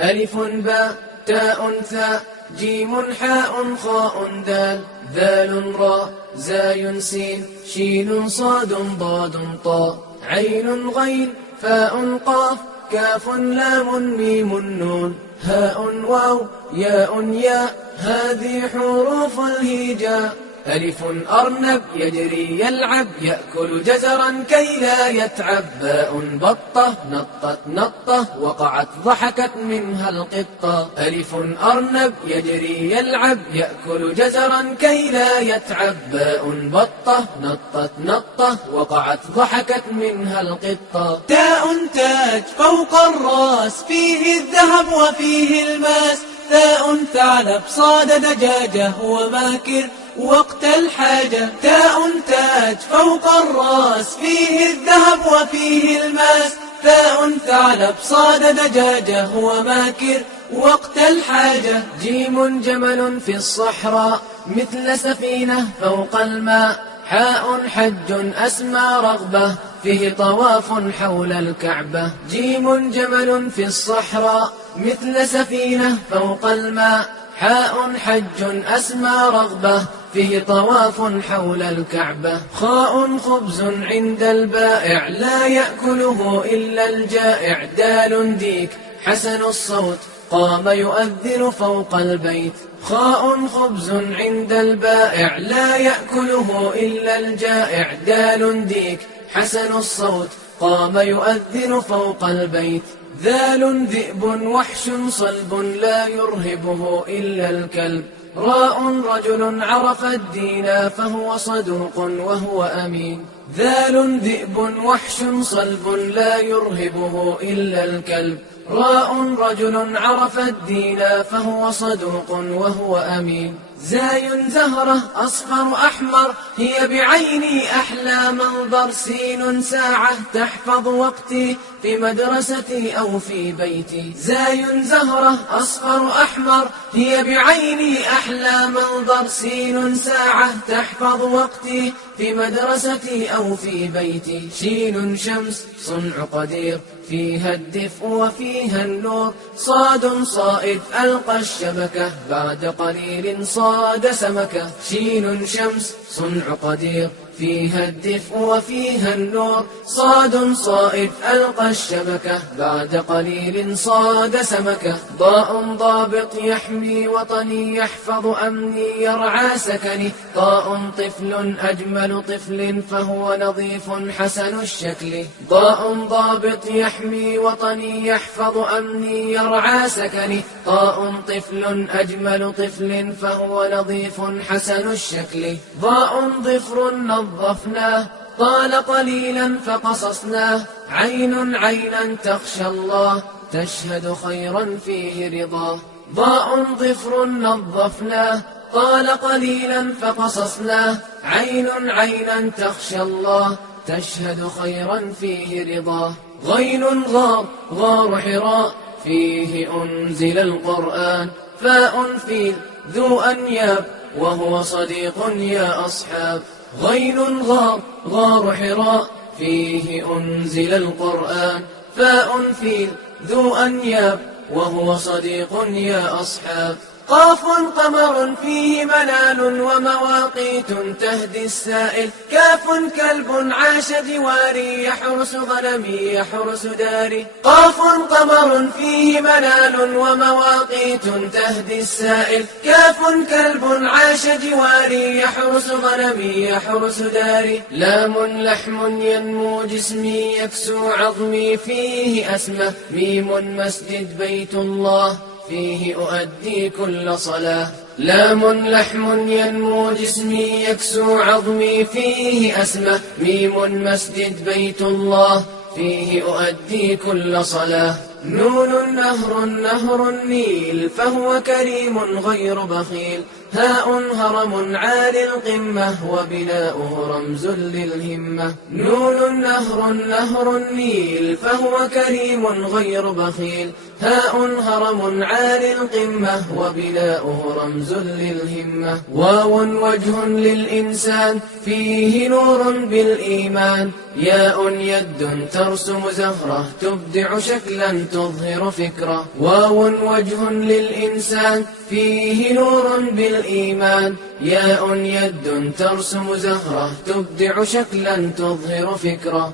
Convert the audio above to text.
ألف باء تاء ثاء جيم حاء خاء دال ذال راء زاي سين شين صاد ضاد طاء عين غين فاء قاف كاف لام ميم نون هاء واو ياء ياء هذه حروف الهجاء. ألف أرنب يجري يلعب يأكل جزرا كي لا يتعب. باء بطة نطت نطة وقعت ضحكت منها القطة. ألف أرنب يجري يلعب يأكل جزرا كي لا يتعب. باء بطة نطت نطة وقعت ضحكت منها القطة. تاء تاج فوق الراس فيه الذهب وفيه الماس. ثاء ثعلب صاد دجاجة وماكر وقت الحاجة. تاء تاج فوق الراس فيه الذهب وفيه الماس. ثاء ثعلب صاد دجاجة وماكر وقت الحاجة. جيم جمل في الصحراء مثل سفينة فوق الماء. حاء حج أسمى رغبة فيه طواف حول الكعبة. جيم جمل في الصحراء مثل سفينة فوق الماء. حاء حج أسمى رغبة فيه طواف حول الكعبة. خاء خبز عند البائع لا يأكله إلا الجائع. دال ديك حسن الصوت قام يؤذن فوق البيت. خاء خبز عند البائع لا يأكله إلا الجائع. دال ديك حسن الصوت قام يؤذن فوق البيت. ذال ذئب وحش صلب لا يرهبه إلا الكلب. راء رجل عرف الدين فهو صدوق وهو أمين. ذال ذئب وحش صلب لا يرهبه إلا الكلب. راء رجل عرف الدين فهو صدوق وهو أمين. زاي زهرة أصفر أحمر هي بعيني أحلى منظر. سين ساعة تحفظ وقتي في مدرستي أو في بيتي. زاي زهرة أصفر أحمر هي بعيني أحلى منظر. سين ساعة تحفظ وقتي في مدرستي أو في بيتي. شين شمس صنع قدير فيها الدفء وفيها النور. صاد صائد ألقى الشبكة بعد قليل صاد سمكة. شين شمس صنع قدير فيها الدفء وفيها النور. صاد صائد ألقى الشبكة بعد قليل صاد سمكة. ضاء ضابط يحمي وطني يحفظ أمني يرعى سكني. طاء طفل أجمل طفل فهو نظيف حسن الشكل. ضاء ضابط يحمي وطني يحفظ أمني يرعى سكني. طاء طفل أجمل طفل فهو نظيف حسن الشكل. ضاء ضفر نظفناه طال قليلا فقصصناه. عين عينا تخشى الله تشهد خيرا فيه رضاه. ضاء ضفر نظفناه طال قليلا فقصصناه. عين عينا تخشى الله تشهد خيرا فيه رضاه. غين غار غار حراء فيه أنزل القرآن. فاء فيل ذو أنياب وهو صديق يا أصحاب. غين غار غار حراء فيه أنزل القرآن. فاء فيل ذو أنياب وهو صديق يا أصحاب. قاف قمر فيه منال ومواقيت تهدي السائل. كاف كلب عاش جواري يحرس غنمي يحرس داري. قاف قمر فيه منال ومواقيت تهدي السائل. كاف كلب عاش جواري يحرس غنمي يحرس داري. لام لحم ينمو جسمي يكسو عظمي فيه أسمة. ميم مسجد بيت الله فيه أؤدي كل صلاة. لام لحم ينمو جسمي يكسو عظمي فيه أسمة. ميم مسجد بيت الله فيه أؤدي كل صلاة. نون نهر نهر النيل فهو كريم غير بخيل. هاء هرم عالي القمة وبناؤه رمز للهمة. نون نهر النيل فهو كريم غير بخيل. هاء هرم عالي القمة وبناؤه رمز للهمة. واو وجه للإنسان فيه نور بالإيمان. ياء يد ترسم زهرة تبدع شكلا تظهر فكرة. واو وجه للإنسان فيه نور بالإيمان. ياء يد ترسم زهرة تبدع شكلا تظهر فكرة.